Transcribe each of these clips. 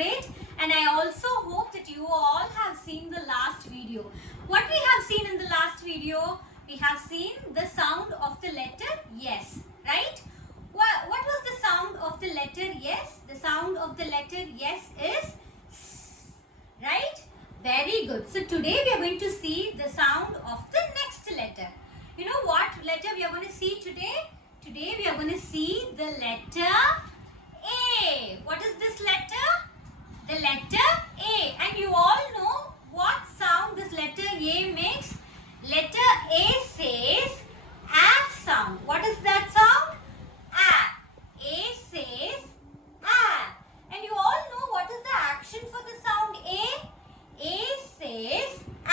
great. And I also hope that you all have seen the last video. What we have seen in the last video, we have seen the sound of the letter yes, right? What was the sound of the letter yes? The sound of the letter yes is S, right? Very good. So today we are going to see the sound of the next letter. You know what letter we are going to see today? Today we are going to see the letter A. What is this letter? The letter A. And you all know what sound this letter A makes? Letter A says A sound. What is that sound? A. A says A. And you all know what is the action for the sound A? A says A.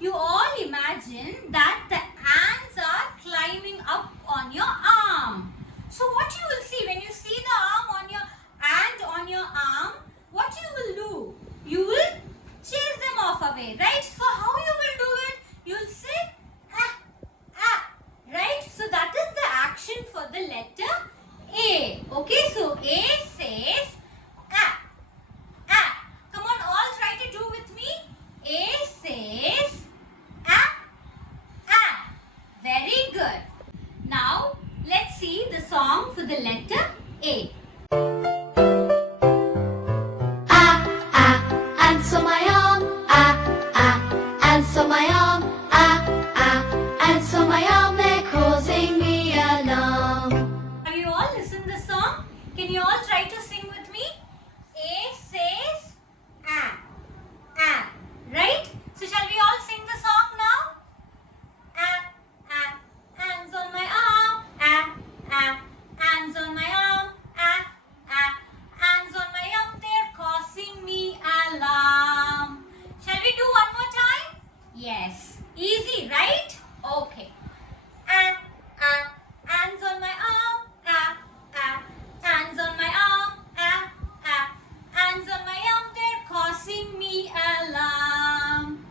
You all imagine that the ants are climbing up on your arm. So what you will see when you see the arm on your ant on your arm, what you will do? You will chase them off away, right? So how you will do it? You will say ah, ah, right? So that is the action for the letter A. Okay, so A says ah, ah. Come on, all try to do with me. A says ah, ah. Very good. Now, let's see the song for the letter A. Ants on my arm, ants on my arm, ants on my arm, they're causing me alarm. Have you all listened to the song? Can you all try to sing with me? A says ah, ah, right? So shall we all sing the song now? Ah, ah, ants on my arm, ants on my arm, ants on my arm, they're causing me alarm. Shall we do one more time? Yes. Easy, right? Okay. Ants on my arm, ants on my arm, ants on my arm, they're causing me alarm.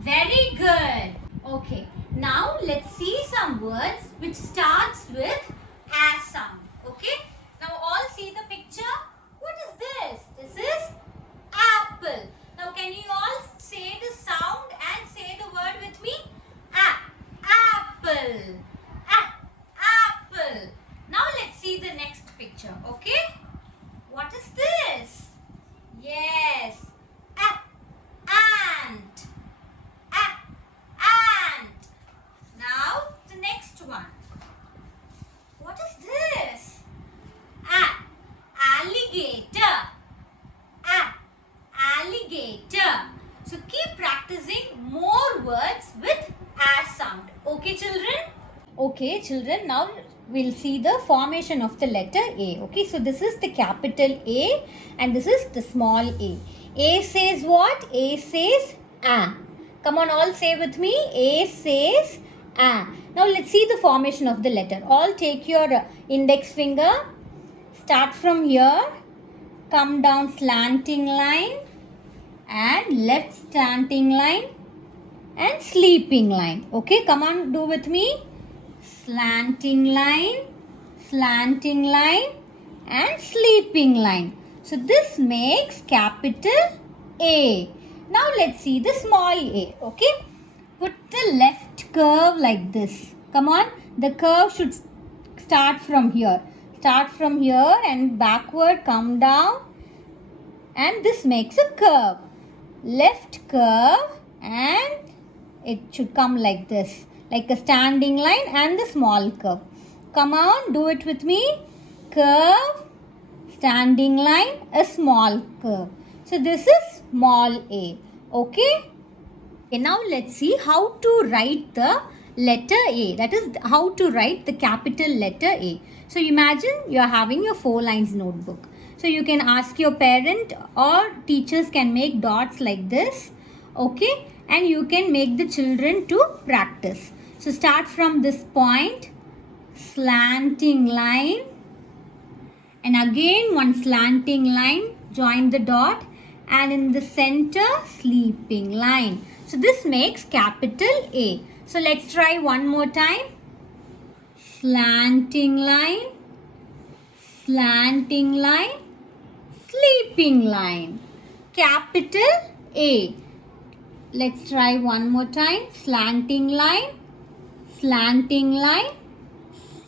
Very good. Okay. Now let's see some words which starts with a sound. Okay. Now all see the picture. What is this? This is apple. Now can you all say the sound and say the word with me? Apple. Apple. Now let's see the next picture. Okay. What is this? Yes. Ant. Ant. Now the next one. What is this? Alligator. Alligator. So keep practicing more words with a sound. Okay, children? Okay, children. Now we'll see the formation of the letter A. Okay, so this is the capital A and this is the small a. A says what? A says A. Come on, all say with me. A says A. Now let's see the formation of the letter. All take your index finger. Start from here. Come down slanting line and left slanting line and sleeping line. Okay, come on, do with me. Slanting line and sleeping line. So this makes capital A. Now let's see the small a. Okay, put the left curve like this. Come on, the curve should start from here. Start from here and backward come down, and this makes a curve. Left curve, and it should come like this, like a standing line and the small curve. Come on, do it with me. Curve, standing line, a small curve. So this is small a. Okay. Okay, now let's see how to write the letter A. That is how to write the capital letter A. So imagine you are having your 4 lines notebook. So you can ask your parent or teachers can make dots like this. Okay. And you can make the children to practice. So start from this point, slanting line, and again one slanting line, join the dot, and in the center sleeping line. So this makes capital A. So let's try one more time. Slanting line, sleeping line. capital A. Let's try one more time. Slanting line,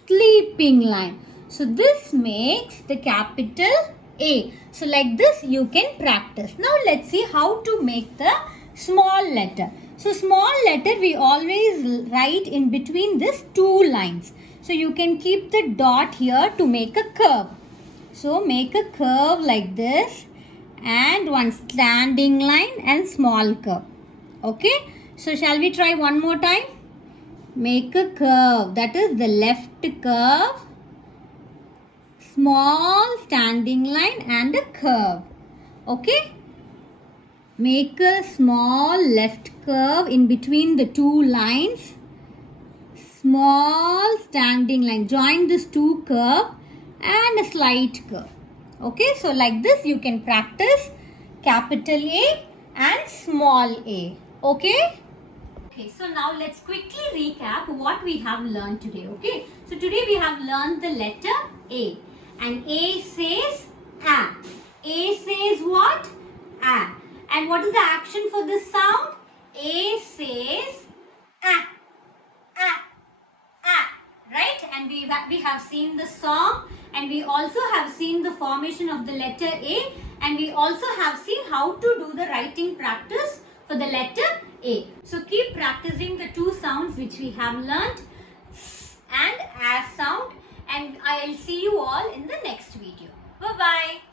sleeping line. So this makes the capital A. So like this you can practice. Now let's see how to make the small letter. So small letter we always write in between these two lines. So you can keep the dot here to make a curve. So make a curve like this and one standing line and small curve. Okay. So shall we try one more time? Make a curve, that is the left curve, small standing line and a curve. Okay. Make a small left curve in between the two lines, small standing line, join these two curve and a slight curve. Okay, so like this you can practice capital A and small a. Okay. Okay, so now let's quickly recap what we have learned today. Okay, so today we have learned the letter A, and A says A. A says what? A. And what is the action for this sound? A says A. Right? And we have seen the song, and we also have seen the formation of the letter A, and we also have seen how to do the writing practice for the letter A. So keep practicing the two sounds which we have learnt, S and A sound, and I will see you all in the next video. Bye-bye.